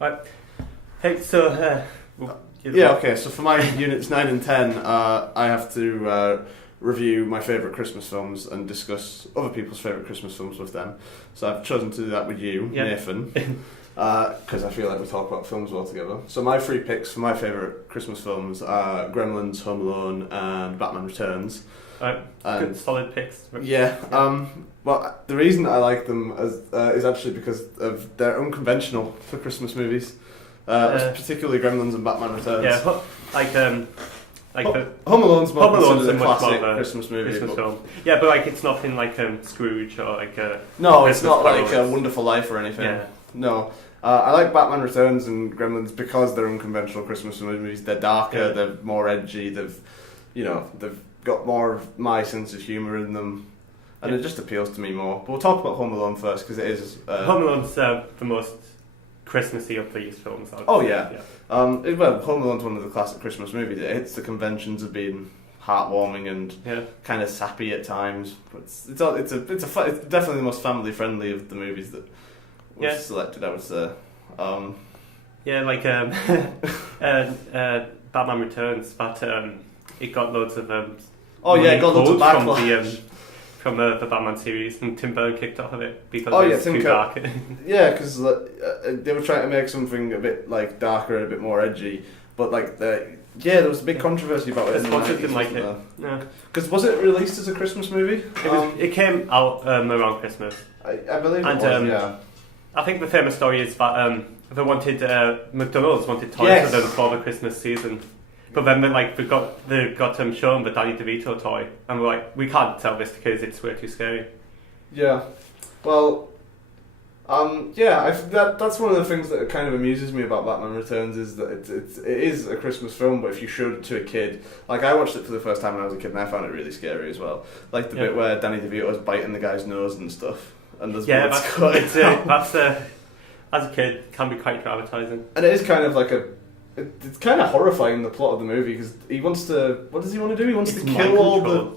Right. Hey, so Okay. So for my units 9 and 10, I have to review my favourite Christmas films and discuss other people's favourite Christmas films with them. So I've chosen to do that with you, Nathan, because I feel like we talk about films well together. So my 3 picks for my favourite Christmas films are Gremlins, Home Alone, and Batman Returns. Right. Good, solid picks. Yeah. Well, the reason I like them is actually because of they're unconventional for Christmas movies. Particularly Gremlins and Batman Returns. Yeah, Home Alone's more considered a much classic more of a Christmas movie. Christmas film. Yeah, but like it's nothing like Scrooge or like no, it's Christmas not like Carols. A Wonderful Life or anything. Yeah. No, I like Batman Returns and Gremlins because they're unconventional Christmas movies. They're darker, they're more edgy. They've got more of my sense of humour in them, and it just appeals to me more. But we'll talk about Home Alone first because it is. Home Alone's the most Christmassy of these films. Home Alone's one of the classic Christmas movies. It hits the conventions of being heartwarming and kind of sappy at times, but it's definitely the most family friendly of the movies that we've selected, I would say. Batman Returns, but it got loads of it got loads of backlash from the Batman series, and Tim Burton kicked off of it because it's too dark. Yeah, because they were trying to make something a bit like darker and a bit more edgy, but there was a big controversy about it. The sponsors didn't like it. Yeah, because was it released as a Christmas movie? It came out around Christmas. I believe it was. Yeah. I think the famous story is that they wanted McDonald's wanted toys for them for the Christmas season. But then they got shown the Danny DeVito toy, and we're like, we can't sell this to kids; it's way too scary. Yeah, well, that's one of the things that kind of amuses me about Batman Returns is that it is a Christmas film, but if you showed it to a kid, like I watched it for the first time when I was a kid, and I found it really scary as well. Like the bit where Danny DeVito is biting the guy's nose and stuff, and there's that's as a kid can be quite traumatizing, and it is kind of like it's kind of horrifying, the plot of the movie, because he wants to. What does he want to do? He wants to kill all the.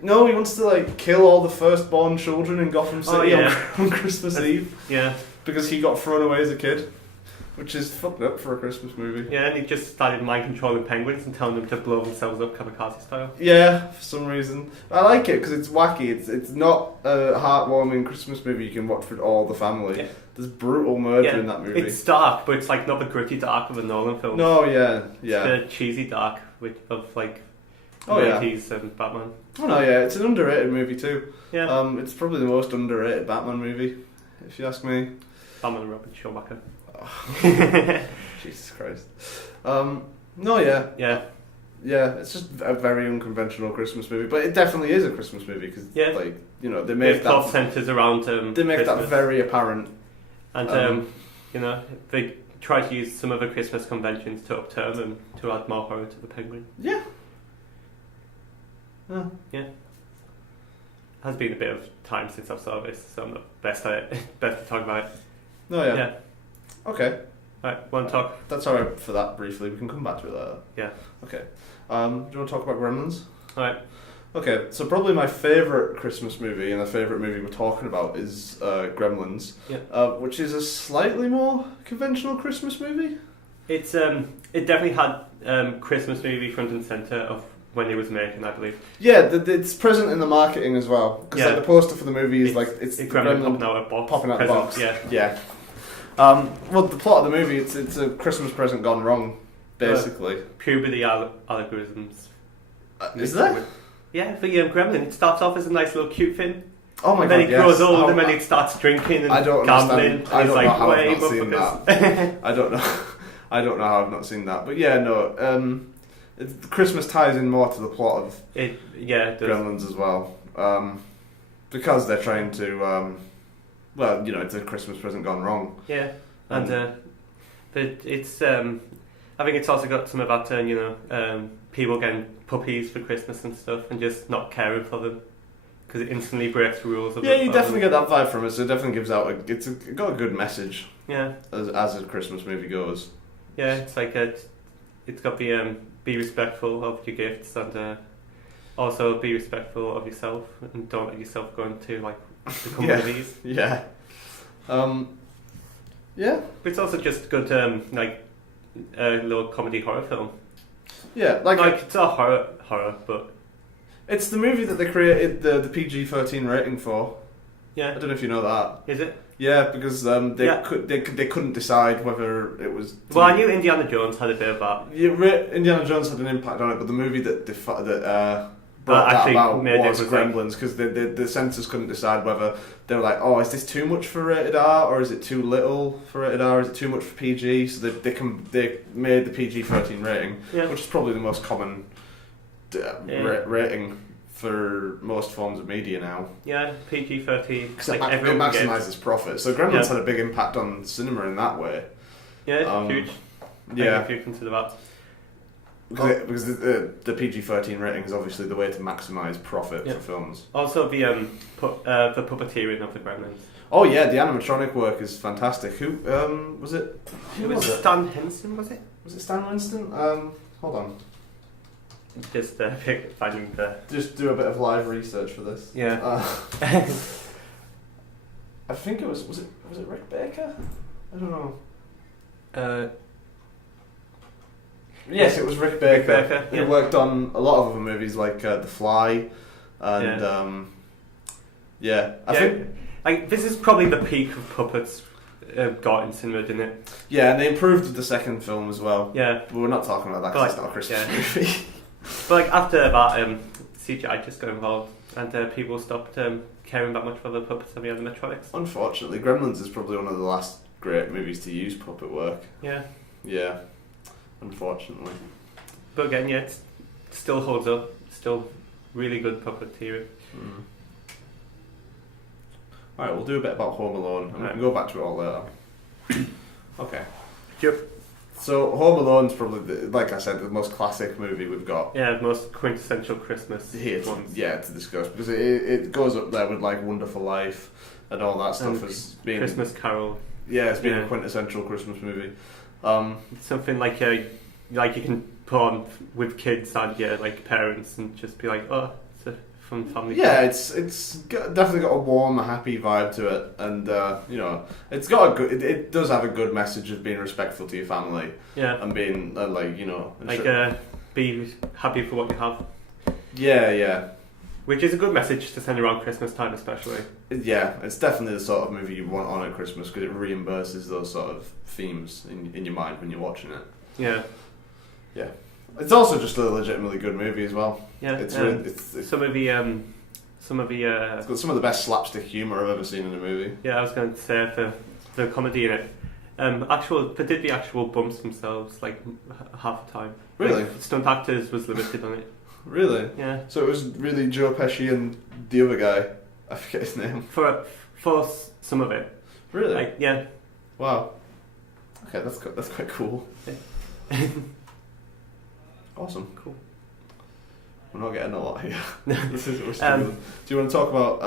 No, he wants to kill all the firstborn children in Gotham City on Christmas Eve. Yeah, because he got thrown away as a kid, which is fucked up for a Christmas movie. Yeah, and he just started mind controlling penguins and telling them to blow themselves up kamikaze style. Yeah, for some reason I like it because it's wacky. It's not a heartwarming Christmas movie you can watch with all the family. Yeah. There's brutal murder in that movie. It's dark, but it's not the gritty dark of the Nolan films. No, yeah. It's the cheesy dark of 90s and Batman. Oh no, yeah, it's an underrated movie too. Yeah. It's probably the most underrated Batman movie, if you ask me. Batman and Robin Schumacher. Jesus Christ. Yeah, it's just a very unconventional Christmas movie, but it definitely is a Christmas movie because, they make that centers around. They make Christmas. that very apparent, and they try to use some of the Christmas conventions to upturn them to add more horror to the Penguin. Yeah. Yeah. Has been a bit of time since I saw this, so I'm not best to talk about it. Oh yeah. Yeah. Okay. Right, want to talk? That's alright for that briefly. We can come back to it later. Yeah. Okay. Do you want to talk about Gremlins? Alright. Okay, so probably my favourite Christmas movie and the favourite movie we're talking about is Gremlins, which is a slightly more conventional Christmas movie. It's it definitely had Christmas movie front and centre of when it was making, I believe. Yeah, it's present in the marketing as well because the poster for the movie is it's the Gremlin popping out of the box. Yeah. Well, the plot of the movie it's a Christmas present gone wrong, basically. Puberty algorithms. Is that? Yeah, for Gremlin, it starts off as a nice little cute thing. Oh my god! Then it grows old, and then it starts drinking and gambling. I don't know how I've not seen that. I don't know how I've not seen that. But yeah, no. Christmas ties in more to the plot of it does. Gremlins as well, because they're trying to. It's a Christmas present gone wrong. Yeah, and but it's. I think it's also got some of that, people getting puppies for Christmas and stuff, and just not caring for them because it instantly breaks the rules. Yeah, you definitely get that vibe from it. So it definitely gives out. It's got a good message. Yeah, as a Christmas movie goes. Yeah, it's like it's got the be respectful of your gifts and also be respectful of yourself and don't let yourself go into become one of these. Yeah. Yeah. But it's also just good, like a little comedy horror film. Yeah, like it's a horror, but it's the movie that they created the PG-13 rating for. Yeah. I don't know if you know that. Is it? Yeah, because they couldn't decide whether it was. Well, I knew Indiana Jones had a bit of that. Yeah, Indiana Jones had an impact on it, but the movie that brought that about was Gremlins, because the censors couldn't decide whether they were like, oh, is this too much for rated R, or is it too little for rated R? Is it too much for PG? So they made the PG-13 rating, which is probably the most common rating for most forms of media now. Yeah, PG-13. Because it maximises profit. So Gremlins had a big impact on cinema in that way. Yeah, huge. Yeah. If you consider that. Because the PG-13 rating is obviously the way to maximise profit for films. Also the puppeteering of the Gremlins. Oh yeah, the animatronic work is fantastic. Who was it? Who was it? Stan Winston, was it? Was it Stan Winston? Hold on. Just finding the... Just do a bit of live research for this. Yeah. I think it was it Rick Baker? I don't know. Yes, it was Rick Baker. He worked on a lot of other movies like The Fly, and I think like this is probably the peak of puppets got in cinema, didn't it? Yeah, and they improved with the second film as well. Yeah, but we're not talking about that because it's not a Christmas movie. But like after that, CGI just got involved, and people stopped caring that much for the puppets and the animatronics. Unfortunately, Gremlins is probably one of the last great movies to use puppet work. Yeah. Yeah. Unfortunately. But again, it still holds up. Still really good puppeteering. Mm. Alright, we'll do a bit about Home Alone, and we can go back to it all later. Okay. Yep. So, Home Alone's probably, like I said, the most classic movie we've got. Yeah, the most quintessential Christmas here to discuss, because it goes up there with like Wonderful Life and all that stuff as being Christmas Carol. Yeah, it's been a quintessential Christmas movie. Something like you can put on with kids and like parents and just be like, oh, it's a fun family. Yeah, it's definitely got a warm, happy vibe to it, and it's got it does have a good message of being respectful to your family. Yeah, and being be happy for what you have. Yeah. Which is a good message to send around Christmas time, especially. Yeah, it's definitely the sort of movie you want on at Christmas because it reimburses those sort of themes in your mind when you're watching it. Yeah. Yeah. It's also just a legitimately good movie as well. Yeah. It's some of the it's got some of the best slapstick humour I've ever seen in a movie. Yeah, I was going to say the comedy in it. They did the actual bumps themselves like half the time. Really? Like, stunt actors was limited on it. Really? Yeah. So it was really Joe Pesci and the other guy. I forget his name. For some of it. Really? Like, yeah. Wow. Okay, that's quite cool. Awesome. Cool. We're not getting a lot here. This is what we're doing. Do you want to talk about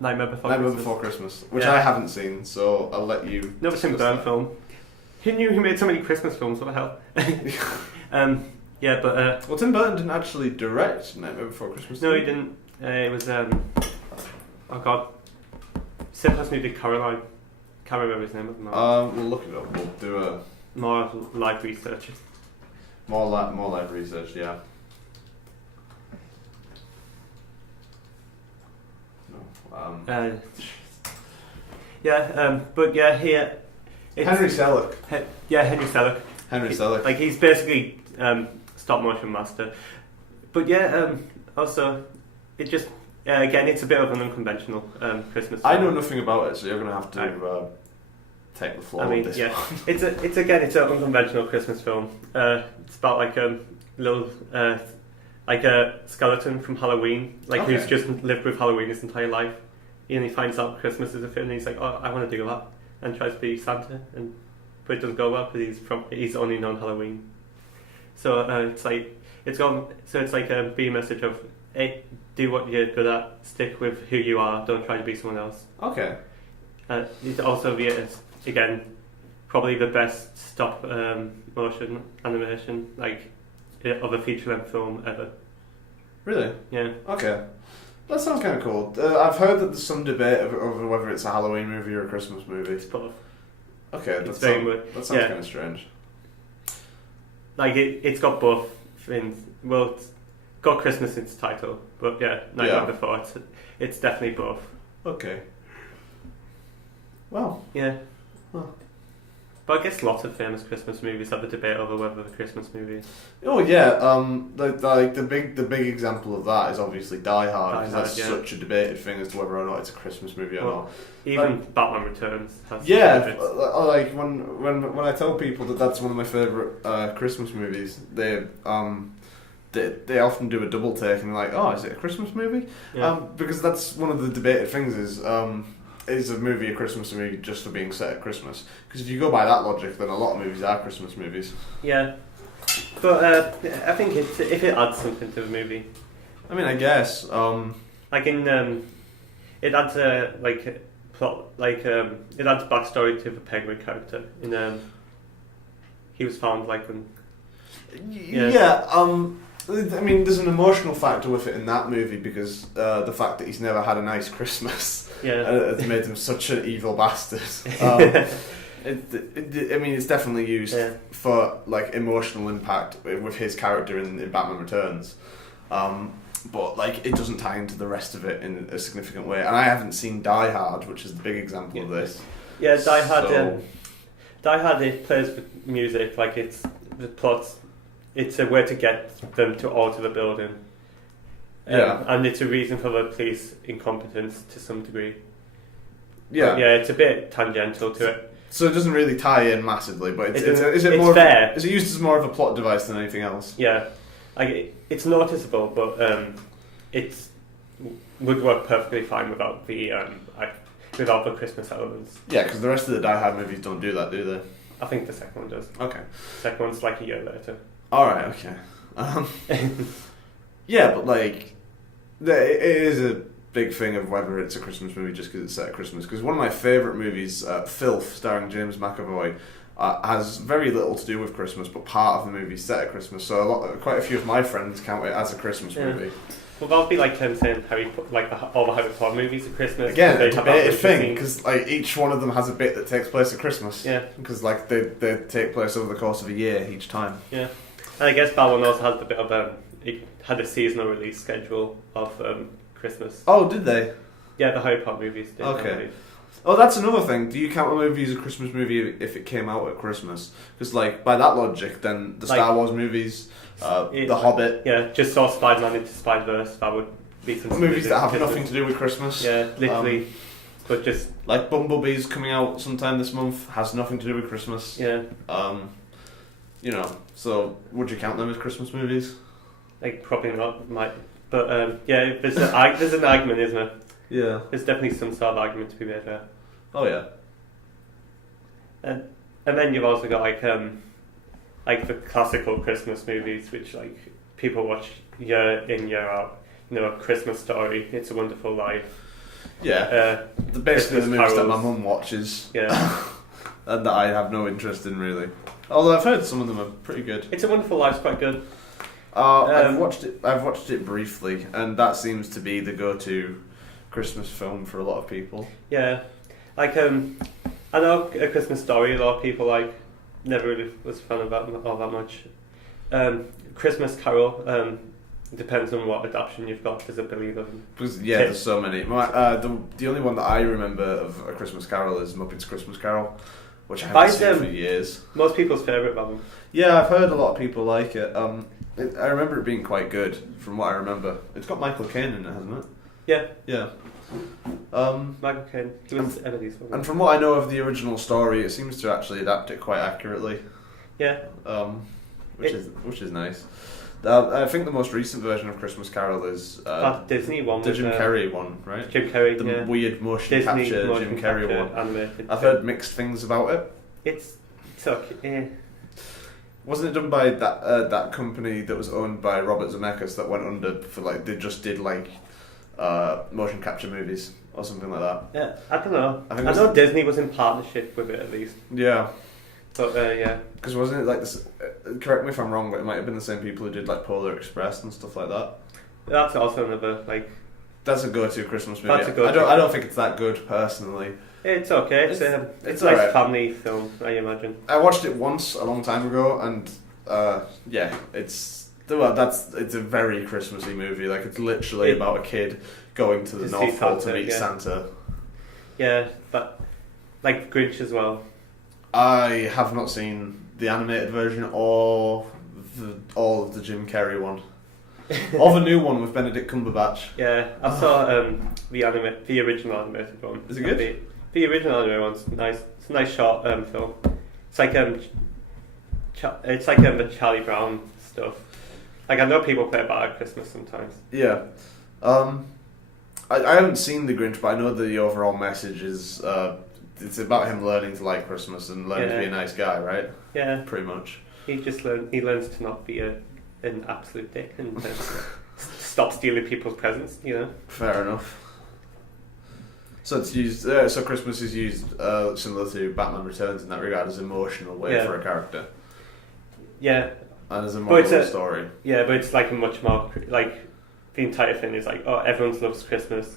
Nightmare Before Christmas, which I haven't seen, so I'll let you. Never seen Byrne film. Who knew he made so many Christmas films? What the hell? Yeah, but well, Tim Burton didn't actually direct Nightmare Before Christmas. No, he didn't. It was oh god, same person who did Caroline. Can't remember his name at the moment. We'll look it up. We'll do a more live research. More live research, yeah. No. But yeah, here. Henry Selick. Henry Selick. Henry Selick. Like he's basically stop motion master. But yeah, also it just again it's a bit of an unconventional Christmas film. I know nothing about it, so you're gonna have to take the floor. I mean, with this one. it's an unconventional Christmas film. It's about like a little like a skeleton from Halloween, who's just lived with Halloween his entire life, and he finds out Christmas is a thing, and he's like, oh, I want to do that, and tries to be Santa, but it doesn't go well because he's only known Halloween. So it's be a message of, hey, do what you're good at, stick with who you are, don't try to be someone else. Okay. It also again, probably the best stop motion animation of a feature length film ever. Really? Yeah. Okay. That sounds kind of cool. I've heard that there's some debate over whether it's a Halloween movie or a Christmas movie. It's both. Okay, that sounds kind of strange. Like it's got both things. Well, it's got Christmas in its title, but Nightmare Before it's definitely both. Okay. Well. Yeah. Well. But I guess lots of famous Christmas movies have a debate over whether they're Christmas movies. Oh yeah, the big example of that is obviously Die Hard, because that's such a debated thing as to whether or not it's a Christmas movie or not. Even Batman Returns has like when I tell people that that's one of my favourite Christmas movies, they often do a double take and they're like, oh, is it a Christmas movie? Yeah. Because that's one of the debated things is a movie a Christmas movie just for being set at Christmas? Because if you go by that logic, then a lot of movies are Christmas movies. Yeah, but I think if it adds something to the movie. I mean, I guess. Like in it adds a plot, it adds backstory to the Penguin character. In he was found when. Yeah. I mean, there's an emotional factor with it in that movie because the fact that he's never had a nice Christmas has made him such an evil bastard. I mean, it's definitely used for emotional impact with his character in Batman Returns, but it doesn't tie into the rest of it in a significant way. And I haven't seen Die Hard, which is the big example of this. Yeah, Die Hard. Die Hard, it plays with music it's the plot. It's a way to get them to alter the building. And it's a reason for the police incompetence to some degree. Yeah. But it's a bit tangential to it. So it doesn't really tie in massively, but is it used as more of a plot device than anything else? Yeah. It's noticeable, but it would work perfectly fine without the Christmas elements. Yeah, because the rest of the Die Hard movies don't do that, do they? I think the second one does. Okay. The second one's a year later. Alright, okay. Yeah, but it is a big thing of whether it's a Christmas movie just because it's set at Christmas. Because one of my favourite movies, Filth, starring James McAvoy, has very little to do with Christmas, but part of the movie is set at Christmas. So quite a few of my friends count it as a Christmas movie. Well, that would be like him saying all the Harry Potter movies at Christmas. Again, a debated thing, because each one of them has a bit that takes place at Christmas. Yeah. Because they take place over the course of a year each time. Yeah. And I guess that one also had a bit of it had a seasonal release schedule of Christmas. Oh, did they? Yeah, the Harry Potter movies did. Okay. Oh, that's another thing. Do you count a movie as a Christmas movie if it came out at Christmas? Because, by that logic, then the Star Wars movies, The Hobbit... Yeah, just saw Spider-Man into Spider-Verse, that would be some... Movies that have nothing to do with Christmas. Yeah, literally. But just... Bumblebee's coming out sometime this month, has nothing to do with Christmas. Yeah. So would you count them as Christmas movies? Probably not, but there's an argument, isn't there? Yeah. There's definitely some sort of argument to be made there. Oh yeah. And then you've also got the classical Christmas movies, which people watch year in, year out. A Christmas Story, It's a Wonderful Life. Yeah. Basically the movies that my mum watches. Yeah. And that I have no interest in really. Although I've heard some of them are pretty good. It's a Wonderful Life's quite good. I've watched it briefly, and that seems to be the go-to Christmas film for a lot of people. Yeah, I know A Christmas Story. A lot of people never really was a fan of that all that much. Christmas Carol. Depends on what adaptation you've got. There's a billion of them. Because there's so many. The only one that I remember of A Christmas Carol is Muppets Christmas Carol, which I haven't seen for years. Most people's favourite album. Yeah, I've heard a lot of people like it. I remember it being quite good, from what I remember. It's got Michael Caine in it, hasn't it? Yeah. Yeah. Michael Caine. And from what I know of the original story, it seems to actually adapt it quite accurately. Yeah. Which is nice. I think the most recent version of Christmas Carol is that Disney one. The Jim Carrey one, right? Jim Carrey, the weird motion Disney capture motion Jim Carrey capture one. Animated. I've heard mixed things about it. It's okay. Wasn't it done by that company that was owned by Robert Zemeckis that went under for they just did motion capture movies or something like that? Yeah, I don't know. I know Disney was in partnership with it at least. Yeah. But yeah. Because wasn't it this? Correct me if I'm wrong, but it might have been the same people who did Polar Express and stuff like that. That's also another That's a go-to Christmas movie. That's a go-to. I don't think it's that good personally. It's okay. It's a nice right. family film, I imagine. I watched it once a long time ago, and it's a very Christmassy movie. Like, it's literally about a kid going to the North Pole to meet Santa. Yeah, but like Grinch as well. I have not seen the animated version or all of the Jim Carrey one. Or the new one with Benedict Cumberbatch. Yeah, I saw the original animated one. Is it good? The original animated one's nice. It's a nice short film. It's like the Charlie Brown stuff. Like, I know people play it back at Christmas sometimes. Yeah. I haven't seen The Grinch, but I know the overall message is it's about him learning to like Christmas and learning to be a nice guy, right? Yeah. Pretty much. He learns to not be an absolute dick and stop stealing people's presents, you know? Fair enough. So it's used. So Christmas is used similar to Batman Returns in that regard, as an emotional way for a character. Yeah. And as a moral story. Yeah, but it's like a much more like the entire thing is like, oh, everyone loves Christmas,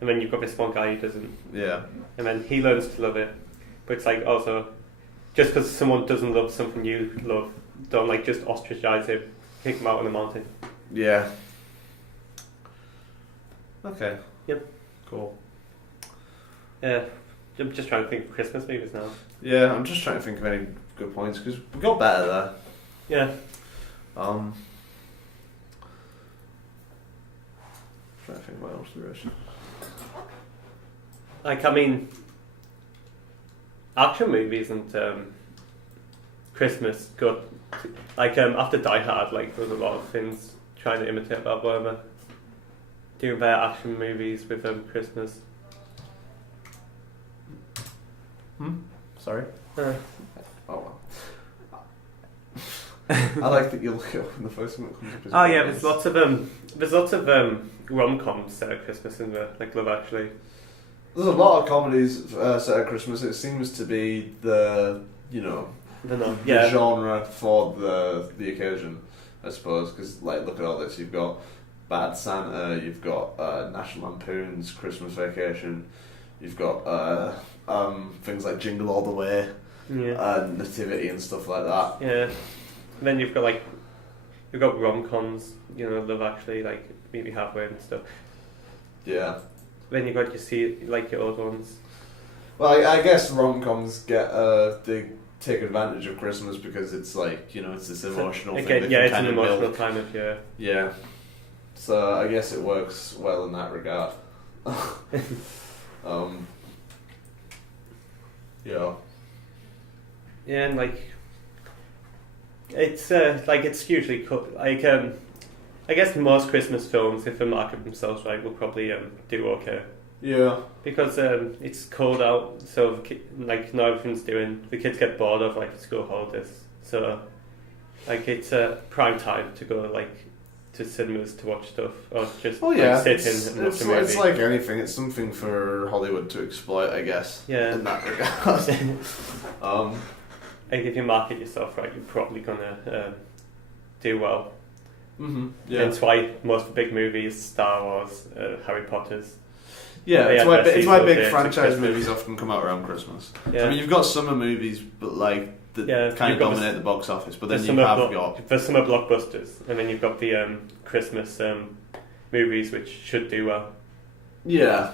and then you've got this one guy who doesn't. Yeah. And then he learns to love it, but it's like also just because someone doesn't love something you love, don't like just ostracize him, kick him out on the mountain. Yeah. Okay. Yep. Cool. Yeah, I'm just trying to think of Christmas movies now. Yeah, I'm just trying to think of any good points because we got better there. Yeah. Trying to think what else there is. Like, I mean, action movies and Christmas got like after Die Hard, like there was a lot of things trying to imitate that, whatever. Doing their action movies with Christmas. Sorry. Oh well. I like that you look up and the first one that comes up is. Oh yeah, there's lots of rom-coms set at Christmas, isn't there? Like Love Actually. There's a lot of comedies set at Christmas. It seems to be the genre for the occasion, I suppose. Because like, look at all this. You've got Bad Santa. You've got National Lampoon's Christmas Vacation. You've got things like Jingle All the Way, and Nativity and stuff like that. Yeah. And then you've got rom-coms, you know, Love Actually, like maybe Halfway and stuff. Yeah. Then you've got your old ones. Well, I guess rom-coms they take advantage of Christmas because it's like, you know, it's this emotional thing. Yeah, it's an emotional time of year. Yeah. So I guess it works well in that regard. Yeah. Yeah, and like it's usually like I guess most Christmas films, if they market themselves right, will probably do okay. Yeah. Because it's cold out, so like not everything's doing. The kids get bored of like school holidays, so like it's a prime time to go like to cinemas to watch stuff or just sit in and watch a movie. It's like anything. It's something for Hollywood to exploit, I guess. Yeah. In that regard. Like if you market yourself right, you're probably gonna do well. Mm-hmm. Yeah. That's why most of the big movies, Star Wars, Harry Potter's. Yeah, it's why big franchise movies often come out around Christmas. Yeah. I mean, you've got summer movies, but like that kind of dominate the box office. But then the summer blockbusters, and then you've got the Christmas movies, which should do well. Yeah,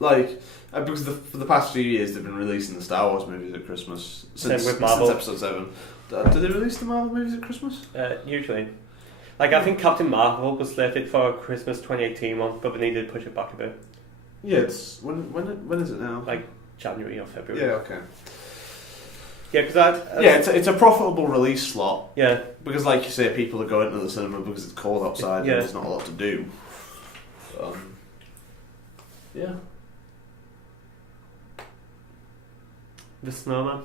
like because for the past few years they've been releasing the Star Wars movies at Christmas since Episode 7. Do they release the Marvel movies at Christmas? Usually. Like, I think Captain Marvel was slated for a Christmas 2018 one, but they needed to push it back a bit. Yeah, it's when is it now? Like January or February. Yeah, okay. Yeah, because it's a profitable release slot. Yeah, because like you say, people are going to the cinema because it's cold outside and there's not a lot to do. Yeah. The Snowman.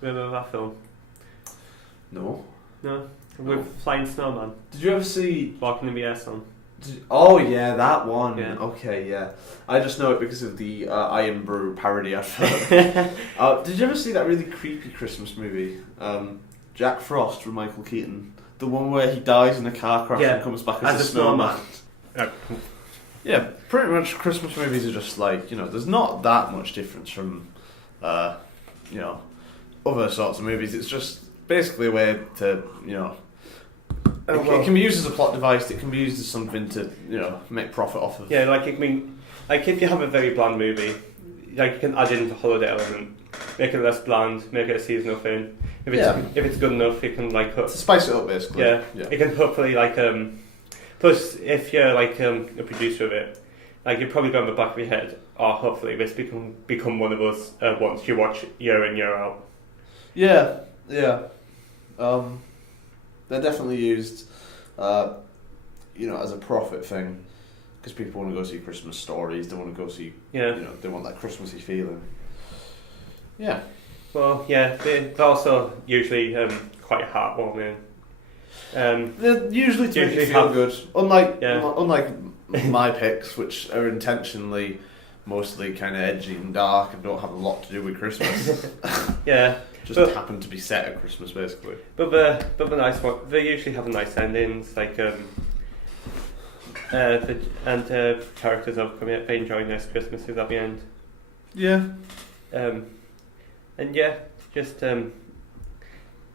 Remember that film? No. With Flying Snowman. Did you ever see Walking in the Air Song? Oh yeah, that one. Yeah. Okay, yeah. I just know it because of the Iron Brew parody advert. Did you ever see that really creepy Christmas movie? Jack Frost with Michael Keaton. The one where he dies in a car crash and comes back as a snowman. Yeah, pretty much Christmas movies are just like, there's not that much difference from, other sorts of movies. It's just basically a way to, it can be used as a plot device, it can be used as something to, make profit off of. Yeah, like, if you have a very bland movie, like, you can add in the holiday element, make it less bland, make it a seasonal thing. If it's good enough, you can, like... To spice it up, basically. Yeah, it can hopefully, like... plus, if you're, like, a producer of it, like, you're probably going to the back of your head, hopefully this become one of those ones you watch year in, year out. Yeah. They're definitely used, as a profit thing, because people want to go see Christmas stories. They want to go see, they want that Christmassy feeling. Yeah. Well, yeah, they're also usually quite heartwarming. They're usually to make you feel good. Unlike my picks, which are intentionally mostly kind of edgy and dark and don't have a lot to do with Christmas. Yeah. Just happen to be set at Christmas, basically. But the nice one, they usually have nice endings, like characters overcome it, they enjoy nice Christmases at the end. Yeah. And yeah, just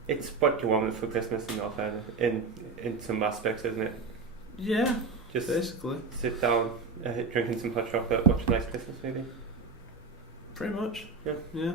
it's what you want for Christmas in some aspects, isn't it? Yeah. Just basically sit down, drinking some hot chocolate, watch a nice Christmas movie. Pretty much. Yeah.